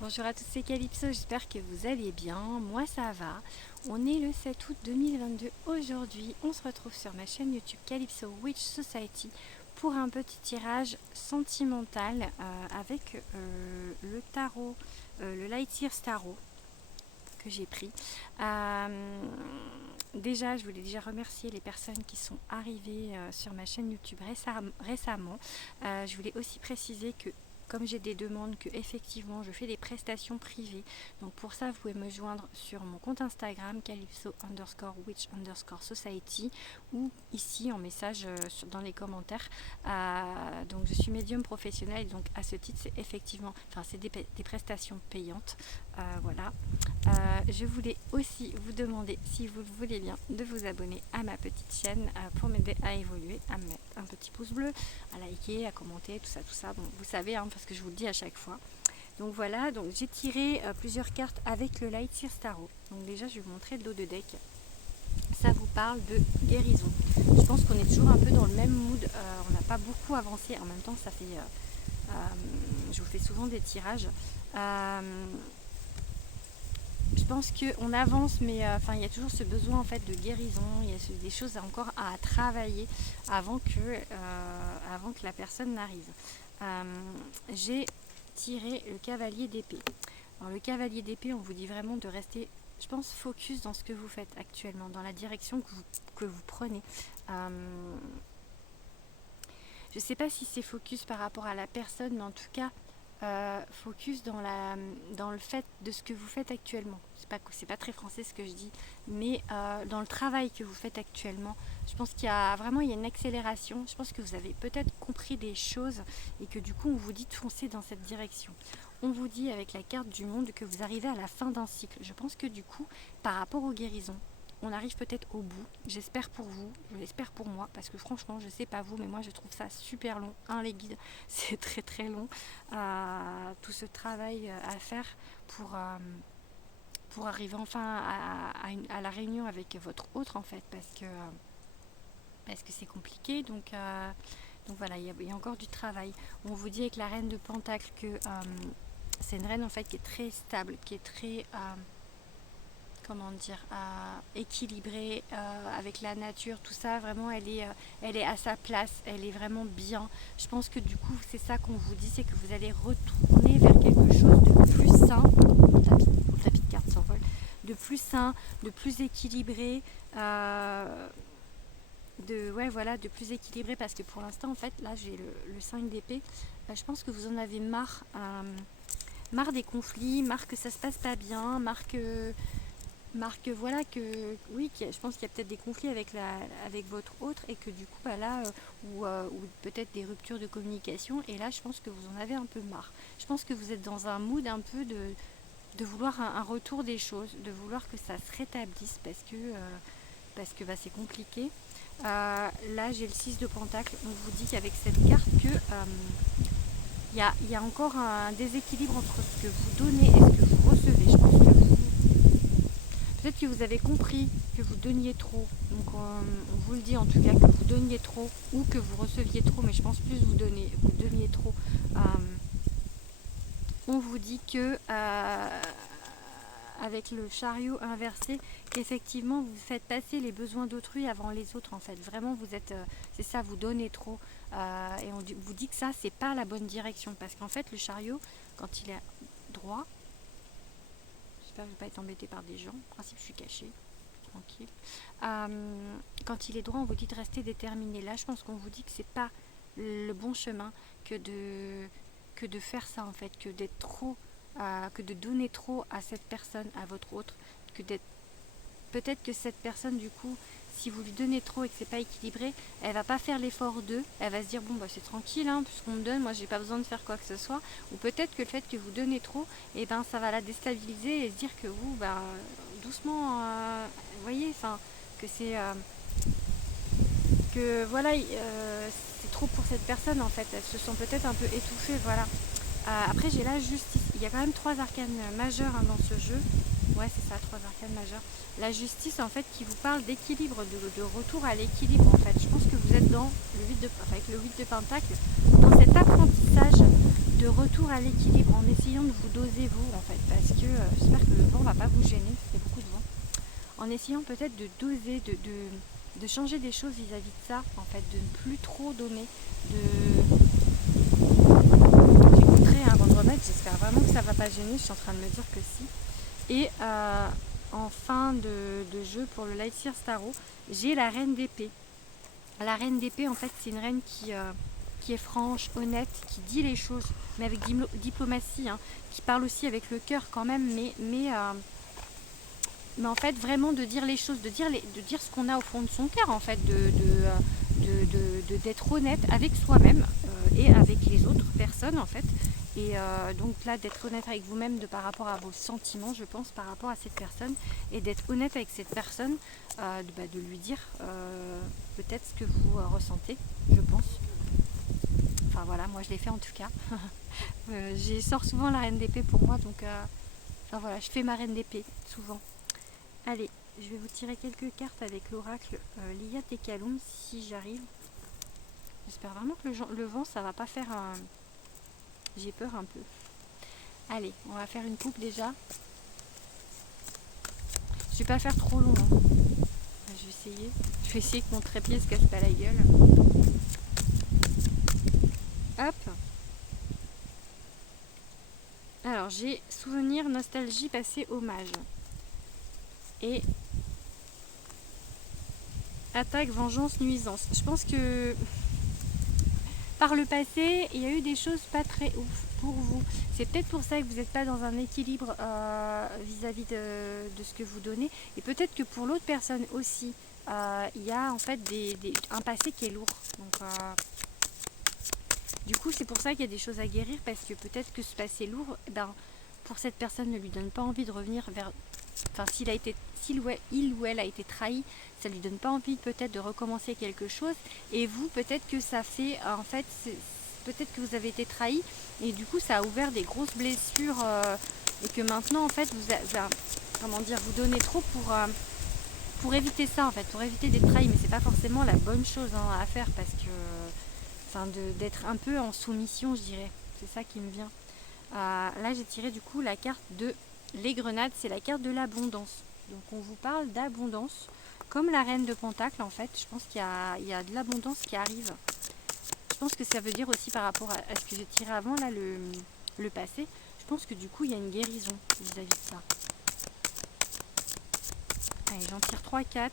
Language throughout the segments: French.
Bonjour à tous, c'est Calypso, j'espère que vous allez bien. Moi ça va. On est le 7 août 2022. Aujourd'hui, on se retrouve sur ma chaîne YouTube Calypso Witch Society pour un petit tirage sentimental avec le tarot, le Light Years Tarot que j'ai pris. Déjà, je voulais déjà remercier les personnes qui sont arrivées sur ma chaîne YouTube récemment. Je voulais aussi préciser que comme j'ai des demandes, que effectivement je fais des prestations privées, donc pour ça vous pouvez me joindre sur mon compte Instagram calypso_witch_society ou ici en message dans les commentaires. Donc je suis médium professionnel, donc à ce titre c'est effectivement, enfin c'est des prestations payantes. Voilà. Je voulais aussi vous demander, si vous le voulez bien, de vous abonner à ma petite chaîne pour m'aider à évoluer, à me mettre un petit pouce bleu, à liker, à commenter, tout ça. Bon, vous savez, hein, parce que je vous le dis à chaque fois. Donc voilà, donc j'ai tiré plusieurs cartes avec le Light Years Tarot. Donc déjà, je vais vous montrer le dos de deck. Ça vous parle de guérison. Je pense qu'on est toujours un peu dans le même mood. On n'a pas beaucoup avancé. En même temps, ça fait... je vous fais souvent des tirages. Je pense qu'on avance, mais il y a toujours ce besoin en fait de guérison. Il y a des choses encore à travailler avant que la personne n'arrive. J'ai tiré le cavalier d'épée. Alors le cavalier d'épée, on vous dit vraiment de rester, je pense, focus dans ce que vous faites actuellement, dans la direction que vous prenez. Je ne sais pas si c'est focus par rapport à la personne, mais en tout cas, focus dans le fait de ce que vous faites actuellement. C'est pas très français ce que je dis, mais dans le travail que vous faites actuellement, je pense qu'il y a une accélération. Je pense que vous avez peut-être compris des choses et que du coup on vous dit de foncer dans cette direction. On vous dit avec la carte du monde que vous arrivez à la fin d'un cycle. Je pense que du coup, par rapport aux guérisons, on arrive peut-être au bout. J'espère pour vous, je l'espère pour moi, parce que franchement, je sais pas vous, mais moi je trouve ça super long. Les guides, c'est très très long. Tout ce travail à faire pour arriver enfin à la réunion avec votre autre en fait, parce que c'est compliqué. Donc voilà, il y a encore du travail. On vous dit avec la reine de Pentacle que c'est une reine en fait qui est très stable, qui est très équilibrée avec la nature, tout ça, vraiment elle est à sa place, elle est vraiment bien. Je pense que du coup c'est ça qu'on vous dit, c'est que vous allez retourner vers quelque chose de plus sain. Le tapis de cartes s'envole, de plus sain, de plus équilibré, de plus équilibré, parce que pour l'instant en fait là j'ai le 5 d'épée. Je pense que vous en avez marre des conflits, marre que ça se passe pas bien, voilà que oui, je pense qu'il y a peut-être des conflits avec votre autre, et que du coup ou peut-être des ruptures de communication, et là je pense que vous en avez un peu marre. Je pense que vous êtes dans un mood un peu de vouloir un retour des choses, de vouloir que ça se rétablisse, parce que c'est compliqué. Là j'ai le 6 de Pentacle. On vous dit qu'avec cette carte que il y a encore un déséquilibre entre ce que vous donnez et ce que vous recevez. Je pense que peut-être que vous avez compris que vous donniez trop. Donc on vous le dit en tout cas, que vous donniez trop ou que vous receviez trop, mais je pense plus vous donniez trop. On vous dit que avec le chariot inversé, qu'effectivement vous faites passer les besoins d'autrui avant les autres en fait. Vraiment vous êtes, c'est ça, vous donnez trop. Et on vous dit que ça c'est pas la bonne direction, parce qu'en fait le chariot, quand il est droit, j'espère que je ne vais pas être embêtée par des gens, en principe je suis cachée, tranquille. Quand il est droit, on vous dit de rester déterminé. Là je pense qu'on vous dit que c'est pas le bon chemin, que de faire ça en fait, que d'être trop, que de donner trop à cette personne, à votre autre, peut-être que cette personne du coup, si vous lui donnez trop et que c'est pas équilibré, elle va pas faire l'effort d'eux, elle va se dire bon bah c'est tranquille, hein, puisqu'on me donne, moi j'ai pas besoin de faire quoi que ce soit. Ou peut-être que le fait que vous donnez trop, et ça va la déstabiliser et se dire que vous doucement, vous voyez, que c'est que voilà, c'est trop pour cette personne en fait, elle se sent peut-être un peu étouffée, voilà. Après j'ai la justice, il y a quand même 3 arcanes majeurs dans ce jeu. Ouais c'est ça, 3 arcanes majeurs. La justice en fait qui vous parle d'équilibre, de retour à l'équilibre en fait. Je pense que vous êtes dans avec le 8 de Pentacle, dans cet apprentissage de retour à l'équilibre, en essayant de vous doser vous, j'espère que le vent va pas vous gêner, c'est beaucoup de vent. En essayant peut-être de doser, de changer des choses vis-à-vis de ça, en fait, de ne plus trop donner, j'écouterai avant de remettre, j'espère vraiment que ça va pas gêner, je suis en train de me dire que si. Et en fin de jeu pour le Lightyear Starro, j'ai la reine d'épée. La reine d'épée, en fait, c'est une reine qui est franche, honnête, qui dit les choses, mais avec diplomatie, hein, qui parle aussi avec le cœur quand même, mais en fait, vraiment de dire les choses, de dire ce qu'on a au fond de son cœur, en fait, d'être honnête avec soi-même et avec les autres personnes, en fait. Et donc là, d'être honnête avec vous-même par rapport à vos sentiments, je pense, par rapport à cette personne, et d'être honnête avec cette personne, de lui dire peut-être ce que vous ressentez, je pense. Enfin voilà, moi je l'ai fait en tout cas. Je sors souvent la reine d'épée pour moi, donc enfin voilà, je fais ma reine d'épée souvent. Allez, je vais vous tirer quelques cartes avec l'oracle Liat et Kaloum si j'arrive. J'espère vraiment que le vent ça va pas faire un... J'ai peur un peu. Allez, on va faire une coupe déjà. Je vais pas faire trop long. Hein. Je vais essayer que mon trépied se casse pas la gueule. Hop. Alors j'ai souvenir, nostalgie, passé, hommage. Et attaque, vengeance, nuisance. Je pense que par le passé, il y a eu des choses pas très ouf pour vous. C'est peut-être pour ça que vous n'êtes pas dans un équilibre vis-à-vis de ce que vous donnez. Et peut-être que pour l'autre personne aussi, il y a en fait un passé qui est lourd. Donc, du coup, c'est pour ça qu'il y a des choses à guérir, parce que peut-être que ce passé lourd, pour cette personne, ne lui donne pas envie de revenir vers... Enfin, il ou elle a été trahi, ça lui donne pas envie peut-être de recommencer quelque chose. Et vous, peut-être que ça fait, en fait, peut-être que vous avez été trahi et du coup, ça a ouvert des grosses blessures et que maintenant, en fait, vous donnez trop pour éviter ça, en fait, pour éviter d'être trahi. Mais c'est pas forcément la bonne chose à faire, parce que, d'être un peu en soumission, je dirais. C'est ça qui me vient. Là, j'ai tiré du coup la carte de les grenades, c'est la carte de l'abondance. Donc on vous parle d'abondance, comme la reine de Pentacle en fait. Je pense qu'il y a de l'abondance qui arrive. Je pense que ça veut dire aussi par rapport à ce que j'ai tiré avant, là, le passé. Je pense que du coup il y a une guérison vis-à-vis de ça. Allez, j'en tire 3-4.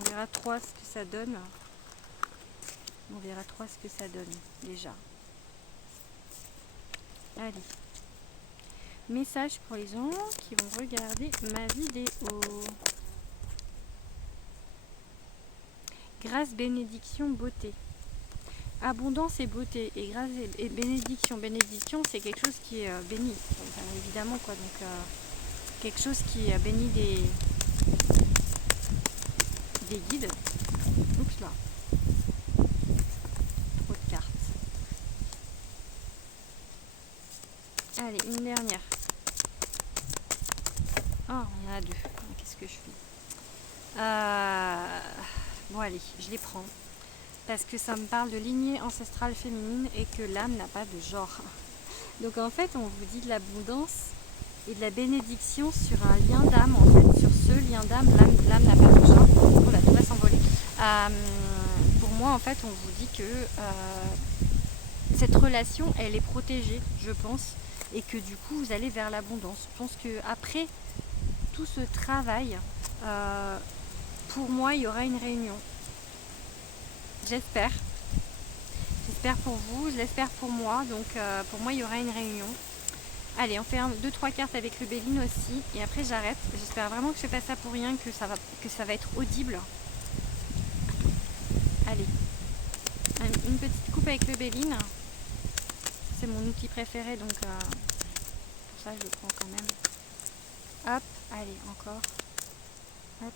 On verra 3 ce que ça donne. On verra 3 ce que ça donne déjà. Allez. Message pour les gens qui vont regarder ma vidéo. Grâce, bénédiction, beauté. Abondance et beauté. Et grâce et bénédiction. Bénédiction, c'est quelque chose qui est béni. Enfin, évidemment, quoi. Donc, quelque chose qui bénit des guides. Oups là. Trop de cartes. Allez, une dernière. Oh, il y en a 2. Qu'est-ce que je fais Bon, allez, je les prends. Parce que ça me parle de lignée ancestrale féminine et que l'âme n'a pas de genre. Donc en fait, on vous dit de l'abondance et de la bénédiction sur un lien d'âme, en fait. Sur ce lien d'âme, l'âme n'a pas de genre. Oh, la tour va s'envoler. Pour moi, en fait, on vous dit que cette relation, elle est protégée, je pense. Et que du coup, vous allez vers l'abondance. Je pense qu'après tout ce travail, pour moi, il y aura une réunion. J'espère. J'espère pour vous, je l'espère pour moi. Donc pour moi, il y aura une réunion. Allez, on fait 2-3 cartes avec le Béline aussi. Et après, j'arrête. J'espère vraiment que je fais pas ça pour rien, que ça va être audible. Allez. Une petite coupe avec le Béline. C'est mon outil préféré, donc pour ça, je le prends quand même. Hop, allez, encore. Hop.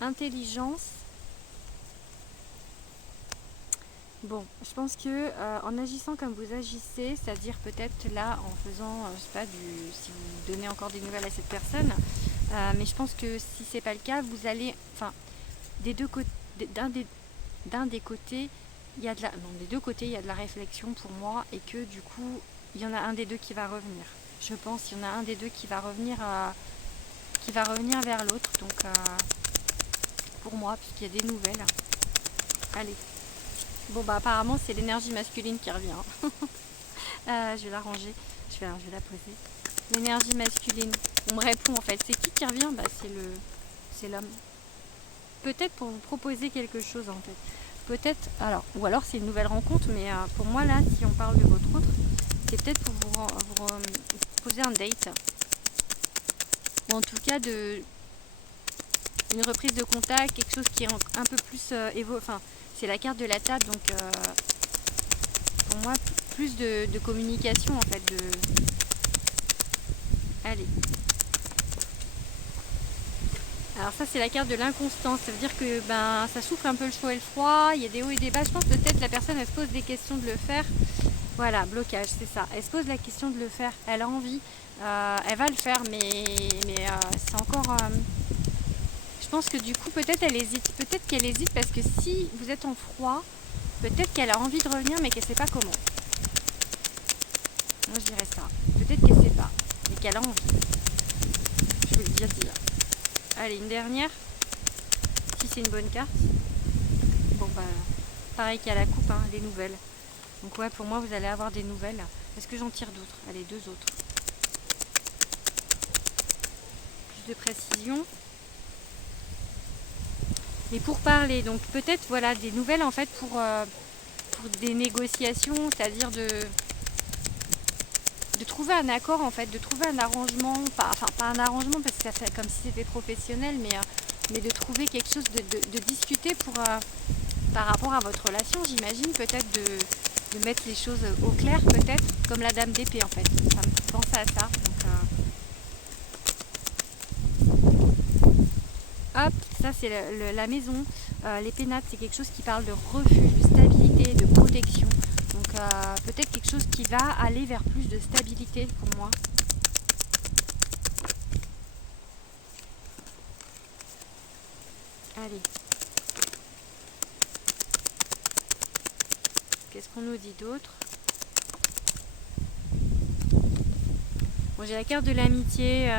Intelligence. Bon, je pense que en agissant comme vous agissez, c'est-à-dire peut-être là en faisant, je sais pas, si vous donnez encore des nouvelles à cette personne, mais je pense que si c'est pas le cas, vous allez, enfin, d'un des côtés, il y a des deux côtés, il y a de la réflexion pour moi, et que du coup, il y en a un des deux qui va revenir. Je pense qu'il y en a un des deux qui va revenir vers l'autre. Donc, pour moi, puisqu'il y a des nouvelles. Allez. Bon, bah, apparemment, c'est l'énergie masculine qui revient. Je vais la ranger. Je vais la poser. L'énergie masculine. On me répond, en fait. C'est qui revient? Bah, c'est l'homme. Peut-être pour vous proposer quelque chose, en fait. Peut-être, ou alors c'est une nouvelle rencontre, mais pour moi, là, si on parle de votre autre, c'est peut-être pour vous proposer un date. Ou en tout cas, une reprise de contact, quelque chose qui est un peu plus enfin, c'est la carte de la table, donc pour moi, plus de communication, en fait. Allez. Alors ça, c'est la carte de l'inconstance. Ça veut dire que ça souffle un peu le chaud et le froid. Il y a des hauts et des bas. Je pense peut-être la personne, elle se pose des questions de le faire. Voilà, blocage, c'est ça. Elle se pose la question de le faire. Elle a envie. Elle va le faire, mais c'est encore... je pense que du coup, peut-être elle hésite. Peut-être qu'elle hésite parce que si vous êtes en froid, peut-être qu'elle a envie de revenir, mais qu'elle ne sait pas comment. Moi, je dirais ça. Peut-être qu'elle ne sait pas, mais qu'elle a envie. Je veux le dire. Allez, une dernière. Si c'est une bonne carte. Bon, pareil qu'à la coupe, les nouvelles. Donc ouais, pour moi, vous allez avoir des nouvelles. Est-ce que j'en tire d'autres? Allez, deux autres. Plus de précision. Et pour parler, donc peut-être voilà des nouvelles en fait pour des négociations, c'est-à-dire de trouver un accord en fait, de trouver un arrangement, pas un arrangement parce que ça fait comme si c'était professionnel, mais de trouver quelque chose de discuter pour par rapport à votre relation, j'imagine peut-être de mettre les choses au clair peut-être, comme la dame d'épée en fait. Ça me fait penser à ça. Donc, hop, ça c'est la maison. Les pénates, c'est quelque chose qui parle de refuge, de stabilité, de protection. Donc peut-être quelque chose qui va aller vers plus de stabilité pour moi. Allez. Qu'est-ce qu'on nous dit d'autre? Bon, j'ai la carte de l'amitié.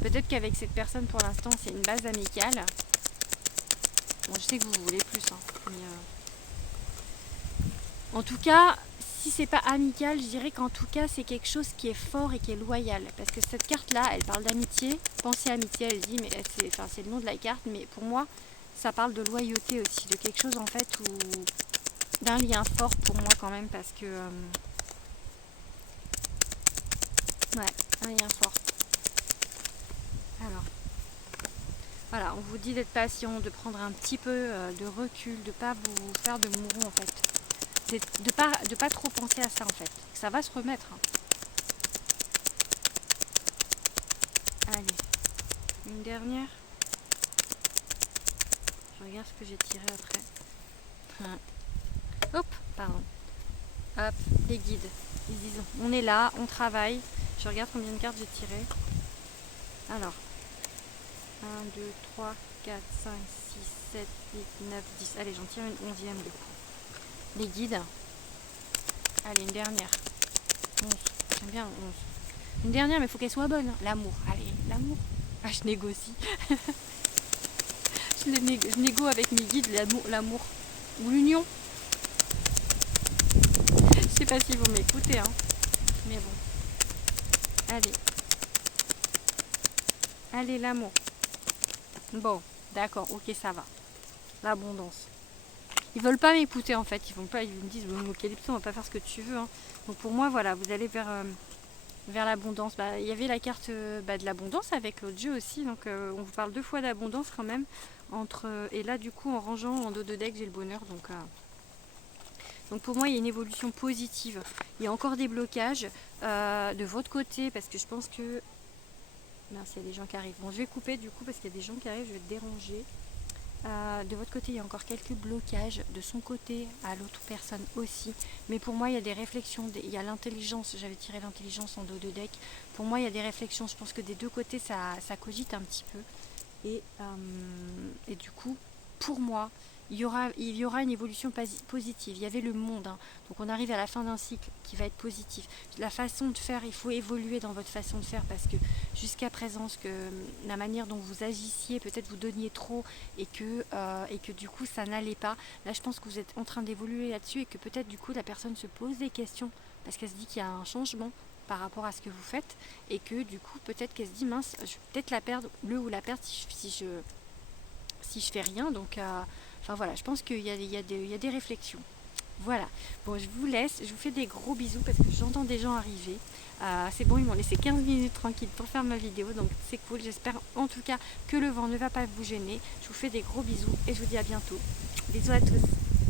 Peut-être qu'avec cette personne, pour l'instant, c'est une base amicale. Bon, je sais que vous voulez plus. Mais, en tout cas, si c'est pas amical, je dirais qu'en tout cas, c'est quelque chose qui est fort et qui est loyal. Parce que cette carte-là, elle parle d'amitié. Pensez amitié, elle dit, mais c'est le nom de la carte. Mais pour moi, ça parle de loyauté aussi. De quelque chose, en fait, d'un lien fort pour moi quand même. Parce que... ouais, un lien fort. Alors... voilà, on vous dit d'être patient, de prendre un petit peu de recul, de ne pas vous faire de mouron en fait. De pas trop penser à ça en fait. Ça va se remettre. Allez, une dernière. Je regarde ce que j'ai tiré après. Hop, pardon. Hop, les guides. Ils disent on est là, on travaille. Je regarde combien de cartes j'ai tirées. Alors, 1, 2, 3, 4, 5, 6, 7, 8, 9, 10. Allez, j'en tire une 11e du coup. Les guides. Allez, une dernière. 11. J'aime bien 11. Une dernière, mais il faut qu'elle soit bonne. L'amour. Allez, l'amour. Ah, je négocie. je négo avec mes guides l'amour. Ou l'union. Je sais pas si vous m'écoutez, mais bon. Allez. Allez, l'amour. Bon, d'accord, ok, ça va. L'abondance. Ils veulent pas m'écouter en fait, ils me disent bon, Calypso, on va pas faire ce que tu veux. Donc pour moi, voilà, vous allez vers l'abondance. Il y avait la carte de l'abondance avec l'autre jeu aussi, donc on vous parle 2 fois d'abondance quand même. Et là, du coup, en rangeant en dos de deck, j'ai le bonheur. Donc pour moi, il y a une évolution positive. Il y a encore des blocages de votre côté parce que je pense que... mince, il y a des gens qui arrivent. Bon, je vais couper du coup parce qu'il y a des gens qui arrivent, je vais te déranger. De votre côté, il y a encore quelques blocages. De son côté, à l'autre personne aussi. Mais pour moi, il y a des réflexions. Il y a l'intelligence. J'avais tiré l'intelligence en dos de deck. Pour moi, il y a des réflexions. Je pense que des deux côtés, ça cogite un petit peu. Et du coup, pour moi, il y aura une évolution positive. Il y avait le monde, hein. Donc on arrive à la fin d'un cycle qui va être positif. La façon de faire, il faut évoluer dans votre façon de faire parce que jusqu'à présent, la manière dont vous agissiez, peut-être vous donniez trop et que du coup ça n'allait pas. Là, je pense que vous êtes en train d'évoluer là-dessus et que peut-être du coup la personne se pose des questions parce qu'elle se dit qu'il y a un changement par rapport à ce que vous faites et que du coup peut-être qu'elle se dit mince, je vais peut-être la perdre, le ou la perdre si je fais rien. Donc enfin voilà, je pense qu'il y a des réflexions. Voilà, bon, je vous laisse, je vous fais des gros bisous parce que j'entends des gens arriver. C'est bon, ils m'ont laissé 15 minutes tranquille pour faire ma vidéo, donc c'est cool. J'espère en tout cas que le vent ne va pas vous gêner. Je vous fais des gros bisous et je vous dis à bientôt. Bisous à tous.